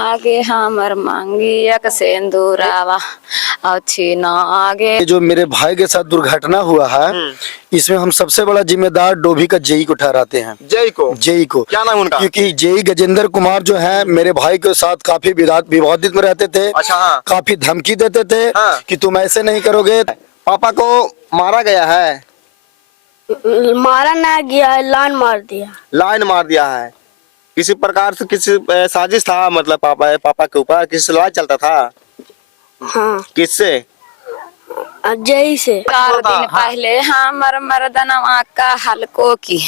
आगे हमर मांगी एक सिंदूरावा अच्छी ना आगे। जो मेरे भाई के साथ दुर्घटना हुआ है इसमें हम सबसे बड़ा जिम्मेदार डोभी का जेई को ठहराते हैं। जेई को क्या नाम उनका? क्योंकि जेई गजेंद्र कुमार जो है मेरे भाई के साथ काफी विवादित में रहते थे। अच्छा हाँ। काफी धमकी देते थे हाँ। कि तुम ऐसे नहीं करोगे। पापा को मारा गया है? मारा ना गया है, लाइन मार दिया है। किसी प्रकार से किसी साजिश था मतलब पापा के ऊपर किसी लड़ाई चलता था? हाँ। किससे? जय से 4 दिन पहले हमर मर्दनवा का हल्को की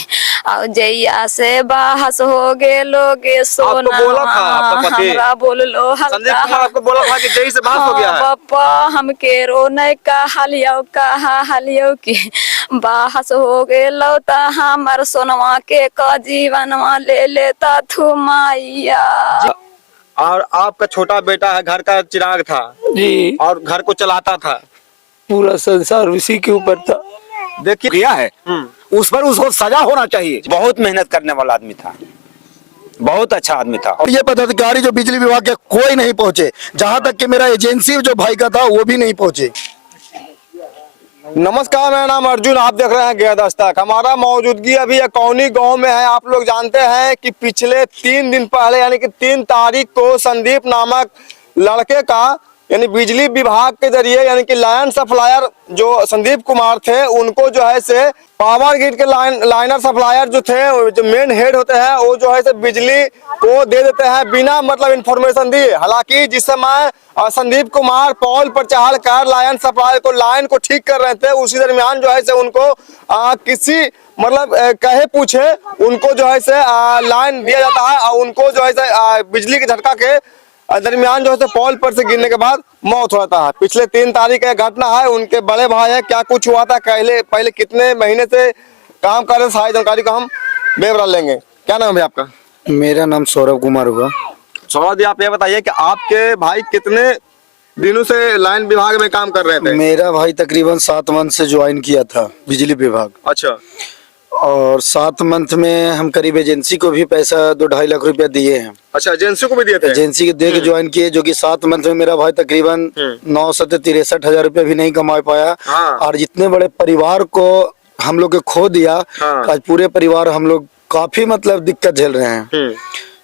और जैया से बहस हो गे लोगे सोना। बोला था आपका पति? हमरा बोल लो संदीप कुमार आपको बोला था कि जय से बहस हो गया है? पापा हम के रो नहीं हलियो की बहस हो गे लो ता हमर सोनवा के का जीवनवा ले लेता थू माइया। और आपका छोटा बेटा है, घर का चिराग था जी, और घर को चलाता था, पूरा संसार उसी के ऊपर था। देखिए किया है उस पर उसको सजा होना चाहिए। बहुत मेहनत करने वाला आदमी था, बहुत अच्छा आदमी था। और ये पदाधिकारी जो बिजली विभाग के कोई नहीं पहुंचे, जहां तक कि मेरा एजेंसी जो भाई का था वो भी नहीं पहुंचे। नमस्कार, मेरा नाम अर्जुन, आप देख रहे हैं गया दस्तक। हमारा मौजूदगी अभी अकौनी गांव में है। आप लोग जानते हैं कि पिछले 3 दिन पहले यानी कि 3 तारीख को संदीप नामक लड़के का यानी बिजली विभाग के जरिए यानी कि लाइन सप्लायर जो संदीप कुमार थे उनको जो है से पावर ग्रिड के लाइनर सप्लायर जो थे, जो मेन हेड होते हैं, वो जो है से बिजली को दे देते हैं बिना मतलब इन्फॉर्मेशन दिए। हालांकि जिस समय संदीप कुमार पोल पर चढ़ कर लाइन सप्लायर को लाइन को ठीक कर रहे थे, उसी दरमियान जो है से उनको किसी मतलब कहे पूछे उनको जो है से लाइन दिया जाता है और उनको जो है से बिजली के झटका के दरमियान जो है पोल पर से गिरने के बाद मौत होता है। पिछले 3 तारीख का घटना है। उनके बड़े भाई है, क्या कुछ हुआ था, पहले कितने महीने से काम कर रहे, सारी जानकारी को हम बेवरा लेंगे। क्या नाम है आपका? मेरा नाम सौरभ कुमार हुआ। सौरभ जी, आप ये बताइए कि आपके भाई कितने दिनों से लाइन विभाग में काम कर रहे थे? मेरा भाई तकरीबन 7 मंथ से ज्वाइन किया था बिजली विभाग। अच्छा। और 7 मंथ में हम करीब एजेंसी को भी पैसा 2-2.5 लाख रुपया दिए हैं। अच्छा, एजेंसी को भी दिए थे? एजेंसी के दे के ज्वाइन किए, जो कि 7 मंथ में मेरा भाई तकरीबन 963,000 रुपया भी नहीं कमा पाया। हाँ। और जितने बड़े परिवार को हम लोग खो दिया, हाँ। आज पूरे परिवार हम लोग काफी मतलब दिक्कत झेल रहे हैं।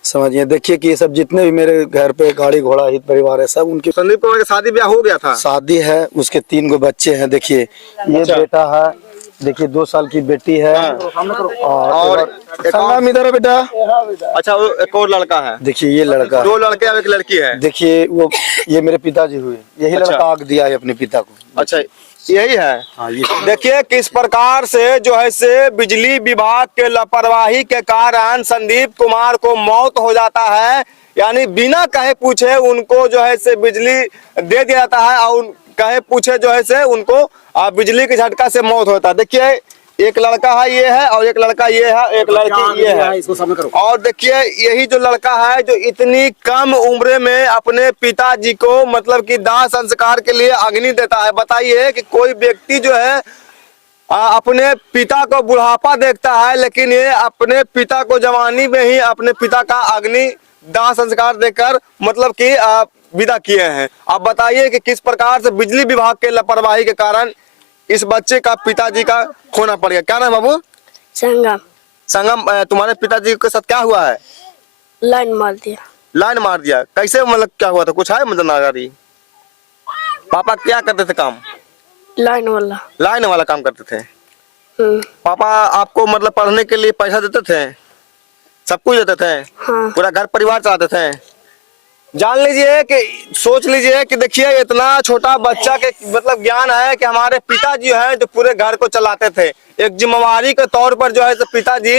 समझिए, देखिए कि ये सब जितने भी मेरे घर पे गाड़ी घोड़ा हित परिवार है सब उनके। संदीप कुमार का शादी ब्याह हो गया था? शादी है, उसके 3 गो बच्चे हैं। देखिए ये बेटा है, देखिए 2 साल की बेटी है। और संगम इधर है बेटा। अच्छा, वो एक और लड़का है। देखिए ये लड़का, 2 लड़के और 1 लड़की है। देखिए वो ये मेरे पिताजी हुए, यही अच्छा। लड़का आग दिया है अपने पिता को। अच्छा, यही है। हाँ, ये देखिए किस प्रकार से जो है से बिजली विभाग के लापरवाही के कारण संदीप कुमार को मौत हो जाता है। यानी बिना कहे पूछे उनको जो है से बिजली दे दिया जाता है और कहे पूछे जो है से उनको बिजली के झटका से मौत होता है। देखिए एक लड़का है ये है और एक लड़का ये है, एक लड़की ये है। और देखिए यही जो लड़का है जो इतनी कम उम्र में अपने पिताजी को मतलब कि दाह संस्कार के लिए अग्नि देता है। बताइए कि कोई व्यक्ति जो है अपने पिता को बुढ़ापा देखता है, लेकिन ये अपने पिता को जवानी में ही अपने पिता का अग्नि दाह संस्कार देकर मतलब कि विदा किए हैं। आप बताइए कि किस प्रकार से बिजली विभाग के लापरवाही के कारण इस बच्चे का पिताजी का खोना पड़ गया। क्या नाम बाबू? संगम। संगम, तुम्हारे पिताजी के साथ क्या हुआ है? लाइन मार दिया। लाइन मार दिया? कैसे मतलब क्या हुआ था, कुछ है मतलब नागारी? पापा क्या करते थे काम? लाइन वाला काम करते थे। पापा आपको मतलब पढ़ने के लिए पैसा देते थे, सब कुछ देते थे? हाँ। पूरा घर परिवार चलाते थे? जान लीजिए कि सोच लीजिए कि देखिए इतना छोटा बच्चा के मतलब ज्ञान है कि हमारे पिताजी हैं जो पूरे घर को चलाते थे। एक जिम्मेवारी के तौर पर जो है तो पिताजी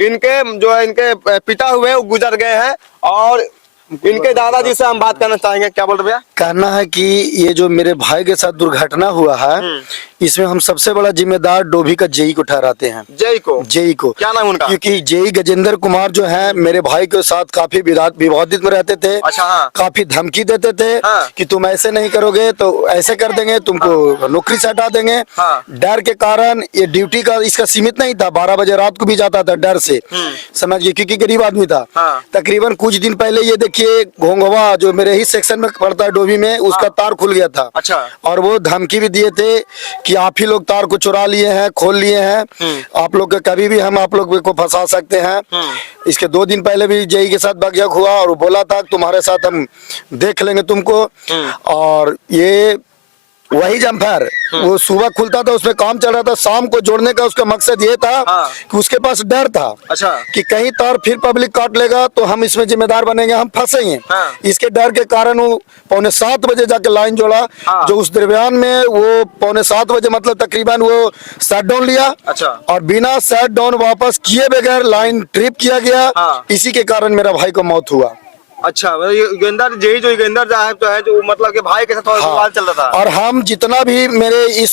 इनके जो है इनके पिता हुए वो गुजर गए हैं। और इनके दादाजी से हम बात करना चाहेंगे। क्या बोल रहे भैया? कहना है कि ये जो मेरे भाई के साथ दुर्घटना हुआ है इसमें हम सबसे बड़ा जिम्मेदार डोभी का जेई को ठहराते हैं। जेई को क्या नाम उनका? क्योंकि जेई गजेंद्र कुमार जो है मेरे भाई के साथ काफी विवादित में रहते थे। अच्छा हाँ। काफी धमकी देते थे। हाँ। कि तुम ऐसे नहीं करोगे तो ऐसे कर देंगे, तुमको नौकरी से हटा देंगे। हाँ। डर के कारण ये ड्यूटी का इसका सीमित नहीं था, 12 बजे रात को भी जाता था डर से, समझिए, क्योंकि गरीब आदमी था। हाँ। तकरीबन कुछ दिन पहले ये देखिए देखिए घोंघवा जो मेरे ही सेक्शन में पड़ता है डोभी में, उसका तार खुल गया था। अच्छा। और वो धमकी भी दिए थे कि आप ही लोग तार को चुरा लिए हैं, खोल लिए हैं, आप लोग के कभी भी हम आप लोग को फंसा सकते हैं। इसके 2 दिन पहले भी जेई के साथ बगजक हुआ और वो बोला था तुम्हारे साथ हम देख लेंगे तुमको। और ये वही जम्फर वो सुबह खुलता था, उसमें काम चल रहा था, शाम को जोड़ने का उसका मकसद ये था कि उसके पास डर था अच्छा कि कहीं तार फिर पब्लिक काट लेगा तो हम इसमें जिम्मेदार बनेंगे, हम फंसेंगे। इसके डर के कारण वो 6:45 बजे जाके लाइन जोड़ा। जो उस दरमियान में वो 6:45 बजे मतलब तकरीबन वो शट डाउन लिया। अच्छा। और बिना शट डाउन वापस किए बगैर लाइन ट्रिप किया गया। इसी के कारण मेरा भाई को मौत हुआ। अच्छा, मतलब ये युगेंद्र जेई जो युगेंद्र साहब तो है जो मतलब के भाई के साथ थोड़ा विवाद चल रहा था। और हम जितना भी मेरे इस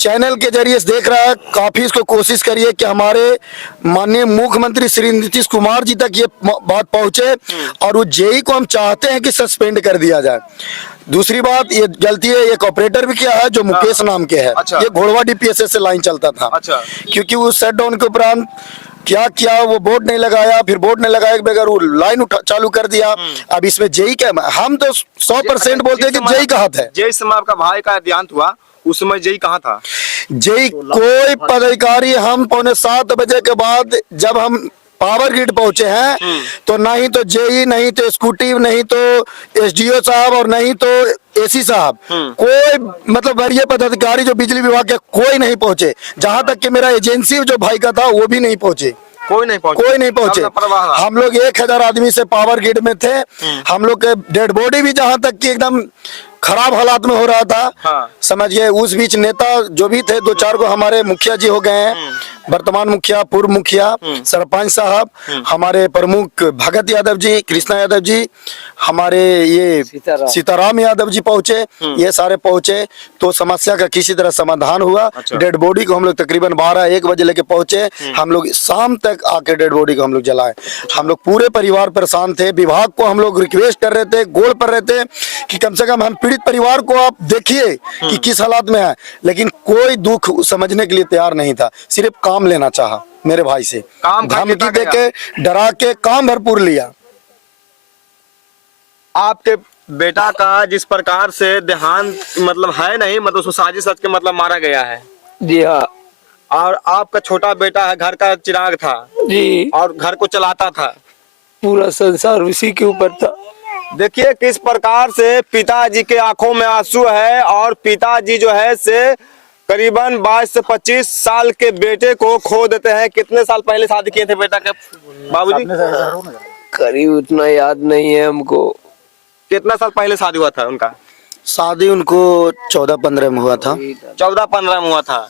चैनल के जरिए से देख रहा है, काफी इसको कोशिश करिए कि हमारे माननीय मुख्यमंत्री श्री नीतीश कुमार जी तक ये बात पहुंचे। और वो जेई को हम चाहते हैं कि सस्पेंड कर दिया जाए। दूसरी बात, ये गलती है एक ऑपरेटर भी किया है जो मुकेश नाम के है। अच्छा। ये घोड़वा डीपीएसएस से लाइन चलता था। अच्छा। क्योंकि वो शट डाउन के उपरांत क्या किया, वो बोर्ड नहीं लगाया, फिर बोर्ड नहीं लगाया बगैर वो लाइन चालू कर दिया। अब इसमें जेई क्या, हम तो 100% बोलते हैं कि जेई का हाथ है। जेई समय आपका भाई का देहांत हुआ उस समय जेई कहाँ था? जेई कोई पदाधिकारी, हम 6:45 बजे के बाद जब हम पावर ग्रिड पहुंचे हैं तो नहीं तो जेई, नहीं तो स्कूटी, नहीं तो एसडीओ साहब और नहीं तो एसी साहब, कोई मतलब वरीय पदाधिकारी जो बिजली विभाग के कोई नहीं पहुंचे। जहां तक कि मेरा एजेंसी जो भाई का था वो भी नहीं पहुंचे। कोई नहीं पहुंचे। हम लोग 1000 आदमी से पावर ग्रिड में थे। हम लोग के डेड बॉडी भी जहां तक कि एकदम खराब हालात में हो रहा था। समझिए उस बीच नेता जो भी थे 2-4 को हमारे मुखिया जी हो गए हैं, वर्तमान मुखिया, पूर्व मुखिया, सरपंच साहब, हमारे प्रमुख भगत यादव जी, कृष्णा यादव जी, हमारे ये सीताराम यादव जी पहुंचे। ये सारे पहुंचे तो समस्या का किसी तरह समाधान हुआ। अच्छा। डेड बॉडी को हम लोग तकरीबन 12-1 बजे लेके पहुंचे। हम लोग शाम तक आके डेड बॉडी को हम लोग जलाए। हम लोग पूरे परिवार परेशान थे। विभाग को हम लोग रिक्वेस्ट कर रहे थे, गोल पर रहे थे कि कम से कम हम पीड़ित परिवार को आप देखिए कि किस हालात में है। लेकिन कोई दुख समझने के लिए तैयार नहीं था, सिर्फ काम लेना चाहा मेरे भाई से। धमकी देके, डरा के काम भरपूर लिया। आपके बेटा का जिस प्रकार से देहांत मतलब है नहीं, मतलब उसको साजिश रच के मतलब मारा गया है। जी हाँ और आपका छोटा बेटा है, घर का चिराग था जी, और घर को चलाता था। पूरा संसार उसी के ऊपर था। देखिए किस प्रकार से पिताजी के आंखों में आंसू है। और पिताजी जो है से करीबन 22 से 25 साल के बेटे को खो देते हैं। कितने साल पहले शादी किए थे बेटा के बाबूजी? करीब उतना याद नहीं है हमको। कितना साल पहले शादी हुआ था उनका? शादी उनको 14-15 में हुआ था। 14-15 में हुआ था।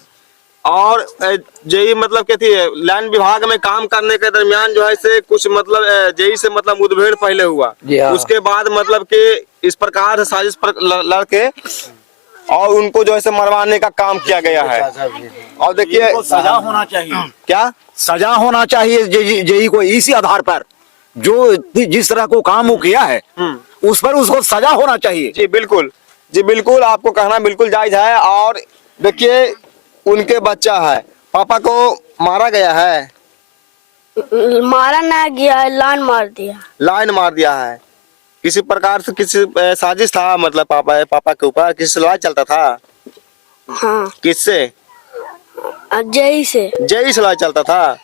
और जेई मतलब क्या थी, लैंड विभाग में काम करने के दरमियान जो है से कुछ मतलब जेई से मतलब मुठभेड़ पहले हुआ। उसके बाद मतलब कि इस प्रकार से साजिश पर लड़के और उनको जो है से मरवाने का काम किया गया है। और देखिए सजा होना चाहिए। क्या सजा होना चाहिए जेई को इसी आधार पर जो जिस तरह को काम वो किया है उस पर उसको सजा होना चाहिए। जी बिल्कुल, जी बिल्कुल, आपको कहना बिल्कुल जायज है। और देखिए उनके बच्चा है, पापा को मारा गया है। मारा ना गया है, लाइन मार दिया। लाइन मार दिया है। किसी प्रकार से किसी साजिश था मतलब पापा के ऊपर किसी से लड़ाई चलता था? हाँ। किससे? जेई से। जेई से लड़ाई चलता था।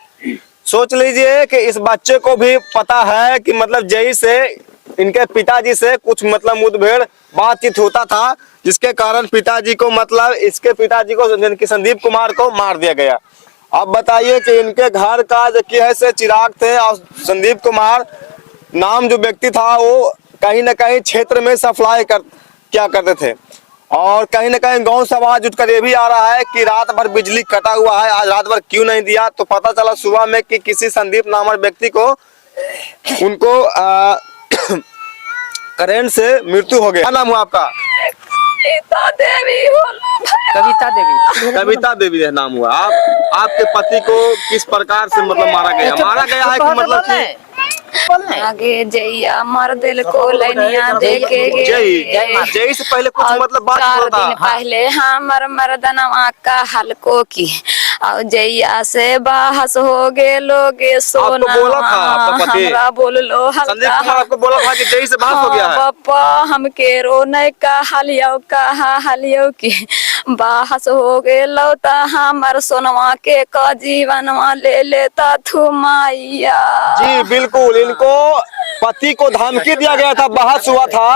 सोच लीजिए कि इस बच्चे को भी पता है कि मतलब जेई से इनके पिताजी से कुछ मतलब मुठभेड़ बातचीत होता था, जिसके कारण पिताजी को मतलब इसके पिताजी को संदीप कुमार को मार दिया गया। अब बताइए कि इनके घर का जो कि है से चिराग थे और संदीप कुमार नाम जो व्यक्ति था वो कहीं ना कहीं क्षेत्र में सप्लाई क्या करते थे। और कहीं ना कहीं गांव से आवाज उठकर ये भी आ रहा है कि रात भर बिजली कटा हुआ है, आज रात भर क्यों नहीं दिया। तो पता चला सुबह में कि किसी संदीप नामक व्यक्ति को उनको करंट से मृत्यु हो गया। क्या नाम हुआ आपका? कविता देवी। कविता देवी नाम हुआ। आपके पति को किस प्रकार से मतलब मारा गया है कि मतलब कि आगे जैया मर दिल को लैनिया देके जय से पहले कुछ और मतलब बात 4 होता दिन पहले हमर मर्दनवा का हल्को की और जैया से बहस हो गे लोगे सोना बोला था आपका पति? हमरा बोल लो संदीप कुमार आपको बोला था कि जय से बात हो गया है? पप्पा हमके रोने का हलियो की बहस हो गे लौता हमर सोनवा के का जीवनवा ले लेता थू माइया। जी बिल्कुल, इनको पति को धमकी दिया गया था, बहस हुआ था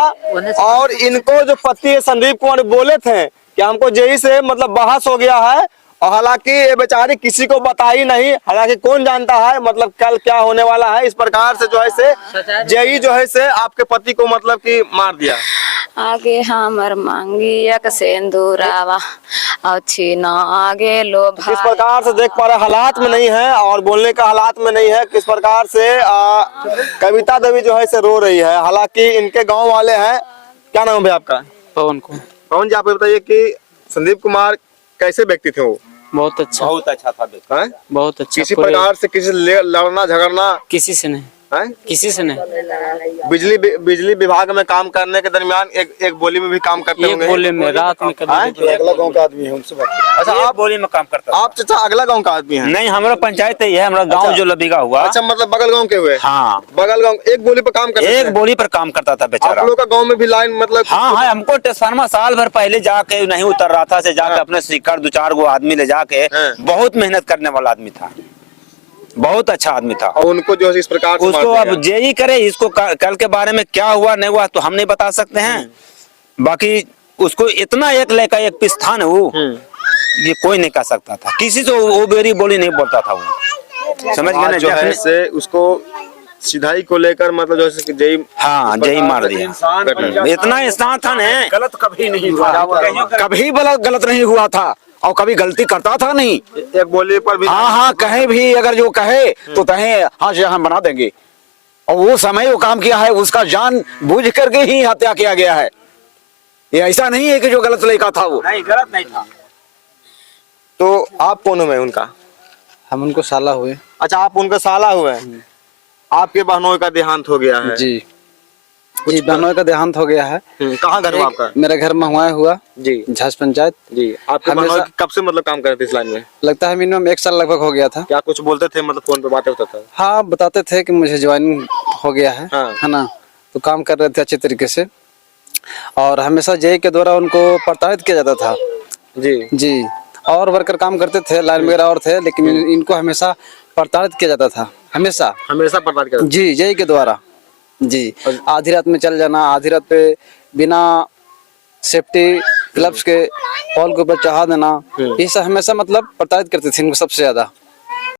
और इनको जो पति है संदीप कुमार बोले थे कि हमको जेई से मतलब बहस हो गया है और हालांकि ये बेचारी किसी को बताई नहीं, हालांकि कौन जानता है मतलब कल क्या होने वाला है। इस प्रकार से जो है से जेई जो है से आपके पति को मतलब कि मार दिया। आगे हमर मांगी एक सिंदूरावा और छीना आगे लो किस प्रकार से देख पा रहे हालात में नहीं है और बोलने का हालात में नहीं है, किस प्रकार से कविता देवी जो है से रो रही है। हालांकि इनके गांव वाले हैं, क्या नाम है आपका? पवन जी, आप बताइए कि संदीप कुमार कैसे व्यक्ति थे? वो बहुत अच्छा था, बहुत अच्छा। किसी प्रकार से किसी से लड़ना झगड़ना किसी से नहीं है? किसी से नहीं। बिजली विभाग में काम करने के दरमियान एक बोली में भी काम करते होंगे। एक बोली में रात में अगला गांव का आदमी है, उनसे बात करें। अच्छा, आप बोली में काम करता आप चाचा अगला गांव का आदमी है? नहीं, हमारा पंचायत ही है, हमारा गांव जो लबीगा हुआ। अच्छा, मतलब बगल गांव के हुए? हाँ, बगल गांव। एक बोली पर काम करते एक बोली पर काम करता था बेचारा। आप लोग का गांव में भी लाइन मतलब? हाँ, हमको ट्रांसफार्मर साल भर पहले जाके नहीं उतर रहा था, से जाके अपने सीकर 2-4 गो आदमी ले जाके बहुत मेहनत करने वाला आदमी था, बहुत अच्छा आदमी था। और उनको जो है इस प्रकार से उसको अब जेई करे, इसको कल के बारे में क्या हुआ नहीं हुआ तो हम नहीं बता सकते हैं। बाकी उसको इतना एक लेका एक पीस था ना वो, ये कोई नहीं कह सकता था किसी से, वो बेरी बोली नहीं बोलता था वो, समझ गए ना? जो है से उसको सिधाई को लेकर मतलब जैसे कि जय, हाँ जय मार दिया। इतना इंसान था ना, गलत कभी नहीं हुआ, कभी गलत नहीं हुआ था और कभी गलती करता था नहीं। एक बोली पर भी हाँ, कहीं भी अगर जो कहे तो कहे हाँ से हम बना देंगे, और वो समय वो काम किया है, उसका जान बूझ करके ही हत्या किया गया है। ये ऐसा नहीं है कि जो गलत लड़का था वो नहीं, गलत नहीं था। तो आप कौन हुए उनका? हम उनको साला हुए। अच्छा, आप उनका साला हुए। आपके बहनों का देहांत हो गया है? जी, कुछ बहनों का देहांत हो गया है। कहाँ घर हुआ आपका? मेरा घर महुआ हुआ जी, झांस पंचायत। जी। आपके बहनों कब से मतलब काम करते इस लाइन में? लगता है मिनिमम 1 साल लगभग हो गया था। क्या कुछ बोलते थे मतलब फोन पे बातें होता था? हाँ, बताते थे कि मुझे ज्वाइनिंग हो गया है, हाँ। है ना, तो काम कर रहे थे अच्छे तरीके से और हमेशा जेई के द्वारा उनको प्रताड़ित किया जाता था। जी, और वर्कर काम करते थे, लाइन वगैरह और थे, लेकिन इनको हमेशा प्रताड़ित किया जाता था, हमेशा प्रताड़ित किया? जी, जेई के द्वारा। जी, आधी रात में चल जाना, आधी रात पे बिना सेफ्टी ग्लव्स के पॉल के ऊपर चढ़ा देना, ये सब हमेशा मतलब प्रताड़ित करते थे इनको सबसे ज्यादा।